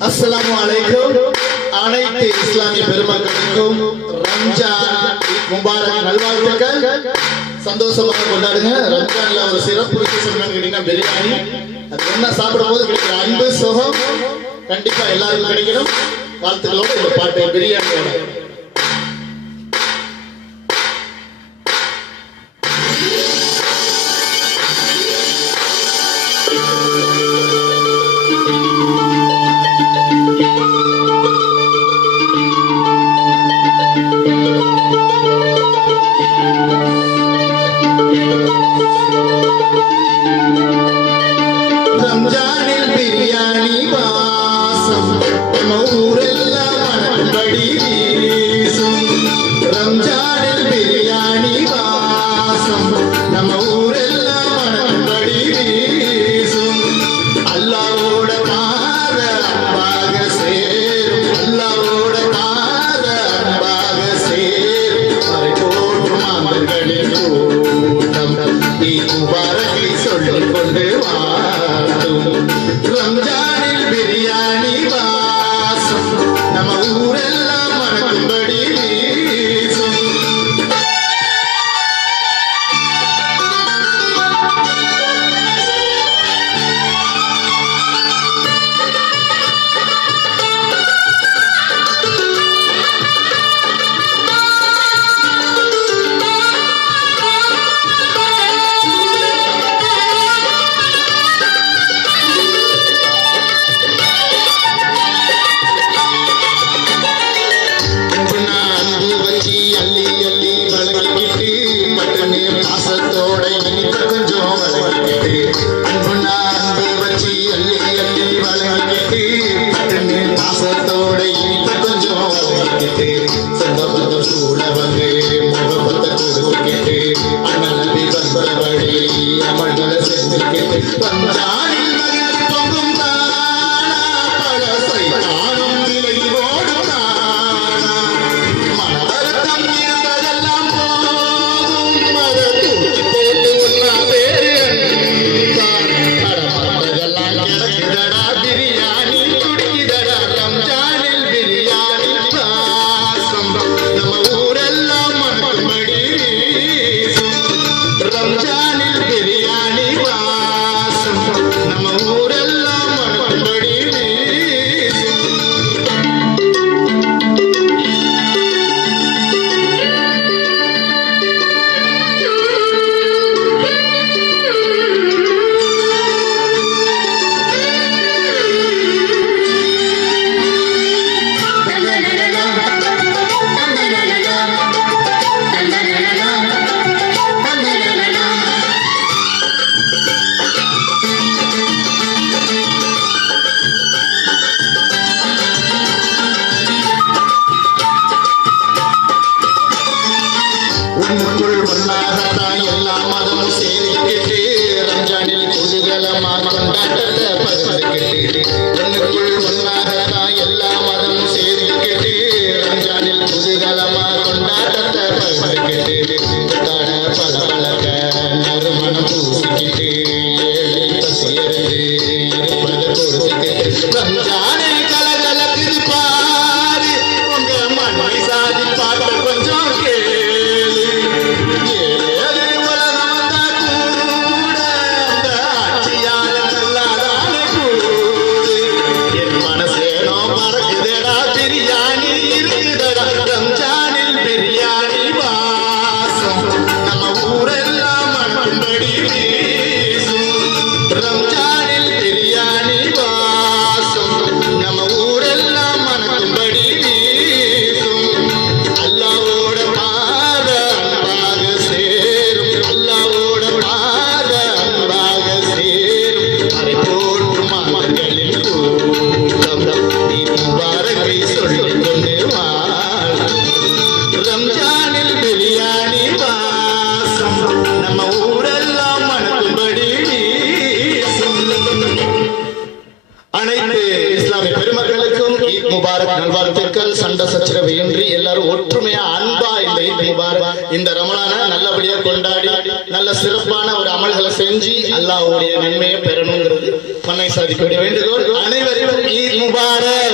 அஸ்ஸலாமு அலைக்கும் அனைத்து இஸ்லாமிய பெருமக்களுக்கும் ரம்ஜான் முபாரக் நல்வாழ்த்துக்கள். சந்தோஷமாக கொண்டாடுங்க. ரம்ஜான்ல ஒரு சிறப்பு விசேஷம் கேட்டீங்கன்னா பிரியாணி. அது என்ன சாப்பிடும் போது கிடைக்கிற அன்பு சுகம் கண்டிப்பா எல்லாருக்கும் கிடைக்கணும். வாழ்த்துக்களோட இந்த பாட்டு பிரியாணியோட. சொந்த உன்னுக்குள் ஒன்னாகத்தான் எல்லா மதமும் சேரிக்கிட்டு ரம்ஜானில் குதூகலமா கொண்டாட்டத்தை பகிர்ந்துக்கிட்டு உன்னுக்குள் ஒன்னாகத்தான் எல்லா மதமும் சேரிக்கிட்டு ரம்ஜானில் குதூகலமா கொண்டாட்டத்தை பகிர்ந்துக்கிட்டு புத்தாட பளபளக்க நறுமணம் பூசிக்கிட்டு ஏழை பசியருந்து இருப்பதை கொடுத்துக்கிட்டு ரம்ஜானை அனைத்து இஸ்லாமிய பெருமக்களுக்கும் ஈத் முபாரக் நல்வாழ்த்துக்கள். சண்டை சச்சரவு இன்றி எல்லாரும் ஒற்றுமையா அன்பா இந்த ஈத் முபாரக் இந்த நல்லபடியா கொண்டாடி நல்ல சிறப்பான ஒரு அமல்களை செஞ்சு அல்லாஹ்வுடைய நன்மையை பெறணுங்கிறது வேண்டுகோள். ஈத் முபாரக்.